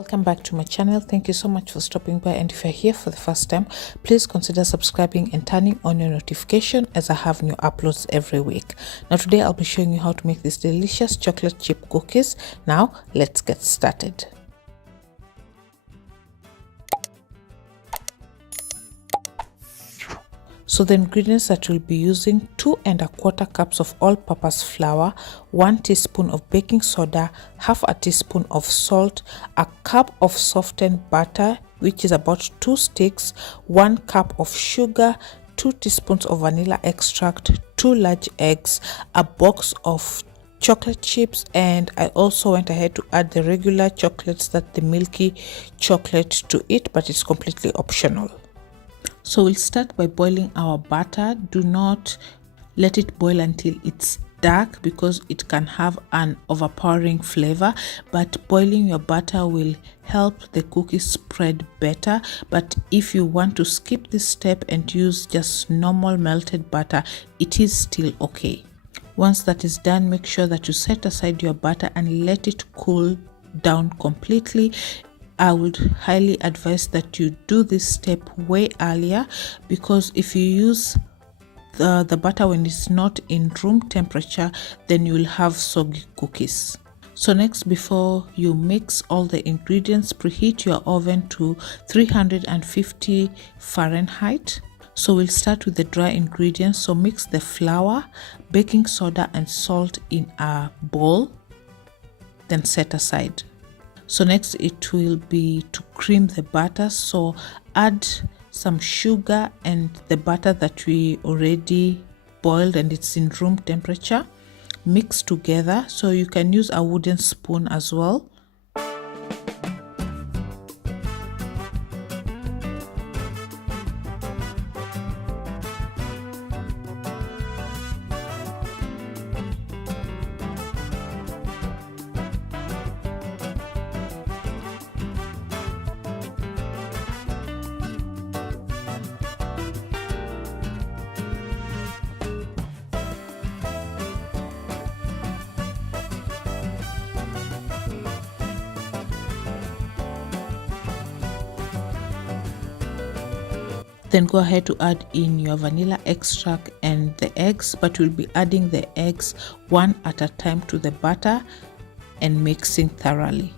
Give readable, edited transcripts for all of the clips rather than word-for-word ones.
Welcome back to my channel. Thank you so much for stopping by, and if you're here for the first time, please consider subscribing and turning on your notification as I have new uploads every week. Now today I'll be showing you how to make these delicious chocolate chip cookies. Now let's get started. So the ingredients that we'll be using: 2 1/4 cups of all-purpose flour, 1 teaspoon of baking soda, half a teaspoon of salt, a cup of softened butter, which is about 2 sticks, 1 cup of sugar, 2 teaspoons of vanilla extract, 2 large eggs, a box of chocolate chips, and I also went ahead to add the regular chocolates, that the milky chocolate, to it, but it's completely optional. So we'll start by boiling our butter. Do not let it boil until it's dark because it can have an overpowering flavor, but boiling your butter will help the cookies spread better. But if you want to skip this step and use just normal melted butter, it is still okay. Once that is done, make sure that you set aside your butter and let it cool down completely. I would highly advise that you do this step way earlier, because if you use the butter when it's not in room temperature, then you will have soggy cookies. So next, before you mix all the ingredients, preheat your oven to 350 Fahrenheit. So we'll start with the dry ingredients. So mix the flour, baking soda and salt in a bowl, then set aside. So next it will be to cream the butter. So add some sugar and the butter that we already boiled and it's in room temperature. Mix together. So you can use a wooden spoon as well. Then go ahead to add in your vanilla extract and the eggs, but we'll be adding the eggs one at a time to the butter and mixing thoroughly.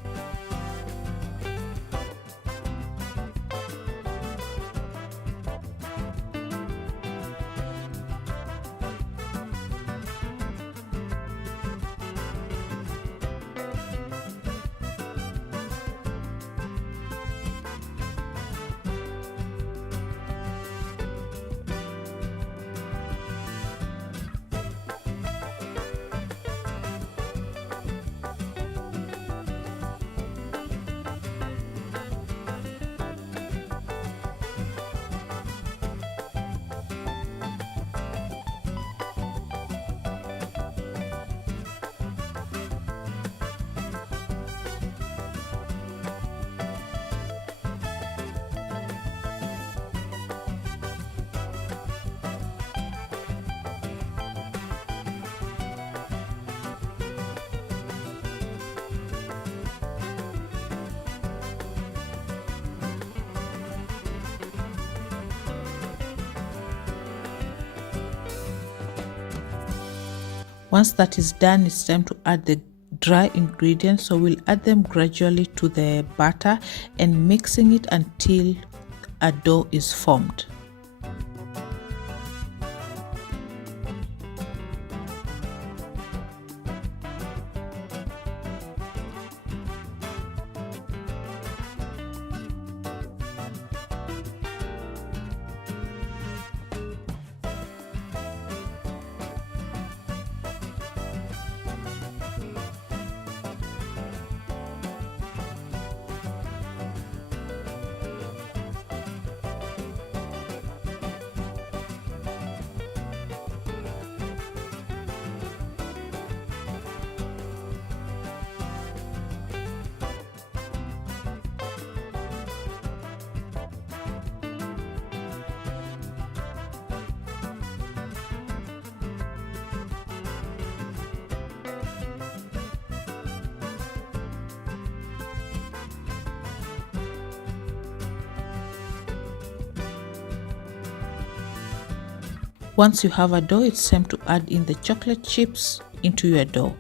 Once that is done, it's time to add the dry ingredients. So we'll add them gradually to the batter and mixing it until a dough is formed. Once you have a dough, it's time to add in the chocolate chips into your dough.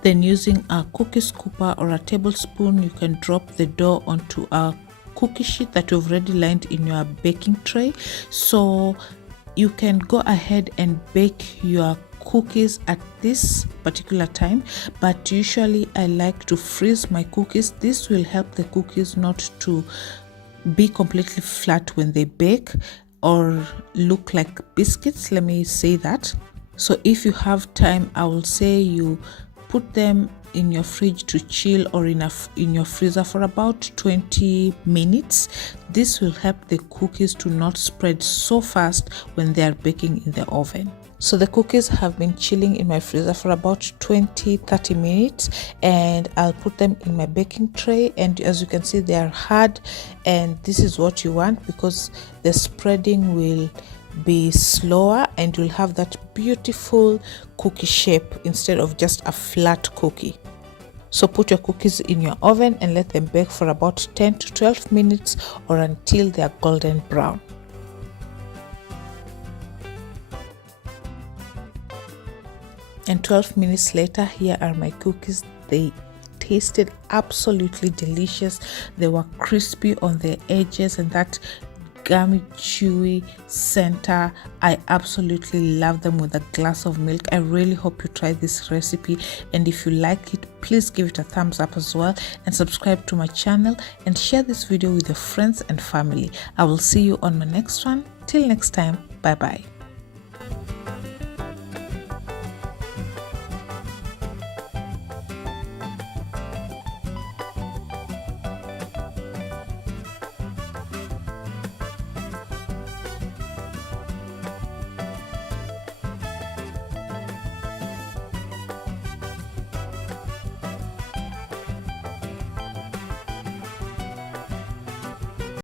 Then using a cookie scooper or a tablespoon, you can drop the dough onto a cookie sheet that you've already lined in your baking tray. So you can go ahead and bake your cookies at this particular time, but usually I like to freeze my cookies. This will help the cookies not to be completely flat when they bake or look like biscuits, let me say that. So if you have time, I will say you put them in your fridge to chill or in your freezer for about 20 minutes. This will help the cookies to not spread so fast when they are baking in the oven. So the cookies have been chilling in my freezer for about 20-30 minutes, and I'll put them in my baking tray, and as you can see, they are hard, and this is what you want because the spreading will be slower and you'll have that beautiful cookie shape instead of just a flat cookie. So put your cookies in your oven and let them bake for about 10 to 12 minutes or until they are golden brown. And 12 minutes later, here are my cookies. They tasted absolutely delicious. They were crispy on the edges and that gummy chewy center. I absolutely love them with a glass of milk. I really hope you try this recipe, and if you like it, please give it a thumbs up as well, and subscribe to my channel and share this video with your friends and family. I will see you on my next one. Till next time, bye bye.